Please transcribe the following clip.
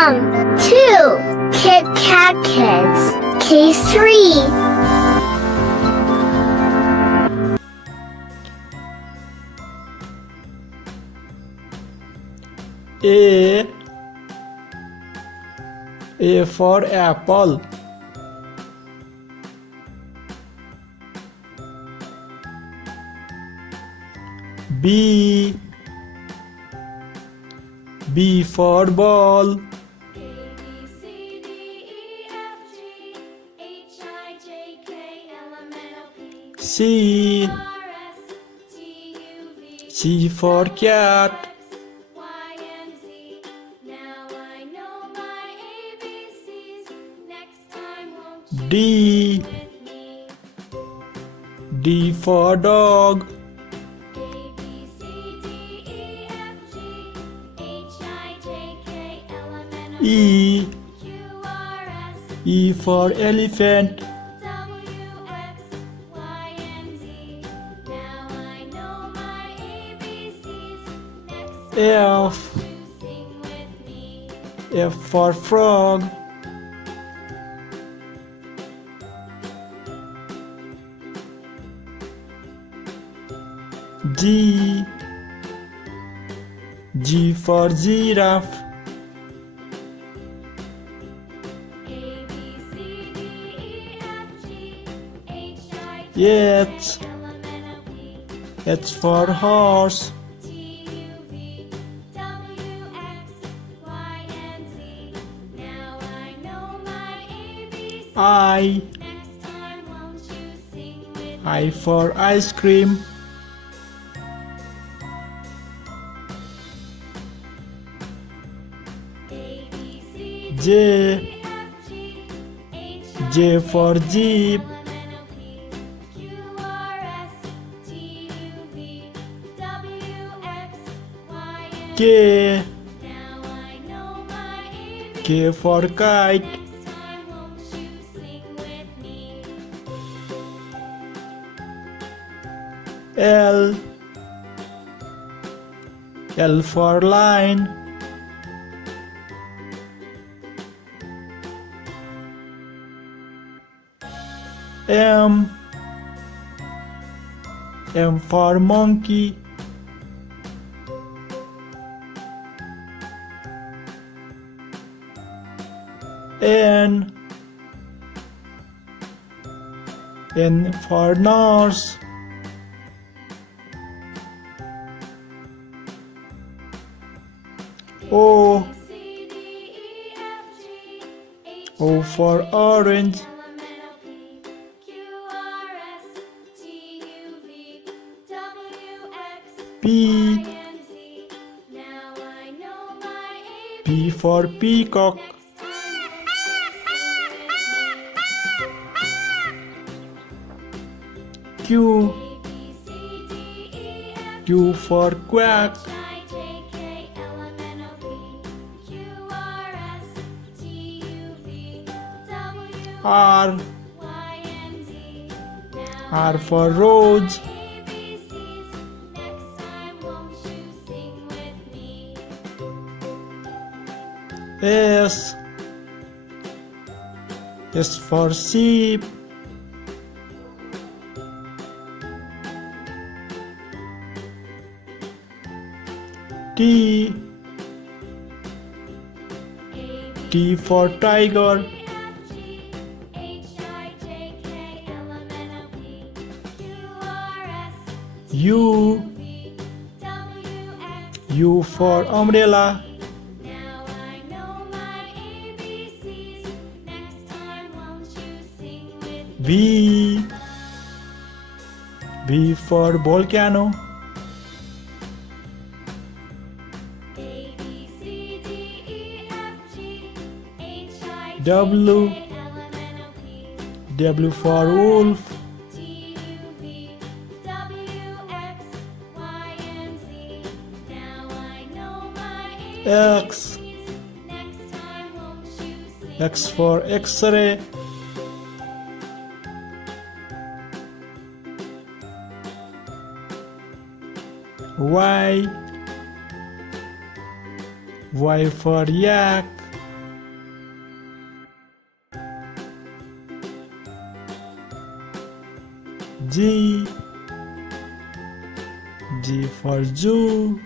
2. Kit Kat Kids. Case 3. A for apple. B for ball. C for cat. D for dog. E for elephant. F for frog. G for giraffe. H for horse. I for ice cream. J for jeep. K for kite. L for line. M for monkey. N for nurse. O for orange. P for peacock. Q for quack. R for rose. S for sheep. T for tiger. U for umbrella. V for volcano. W for wolf. X for X-ray. Y for yak. G. G for Zoo.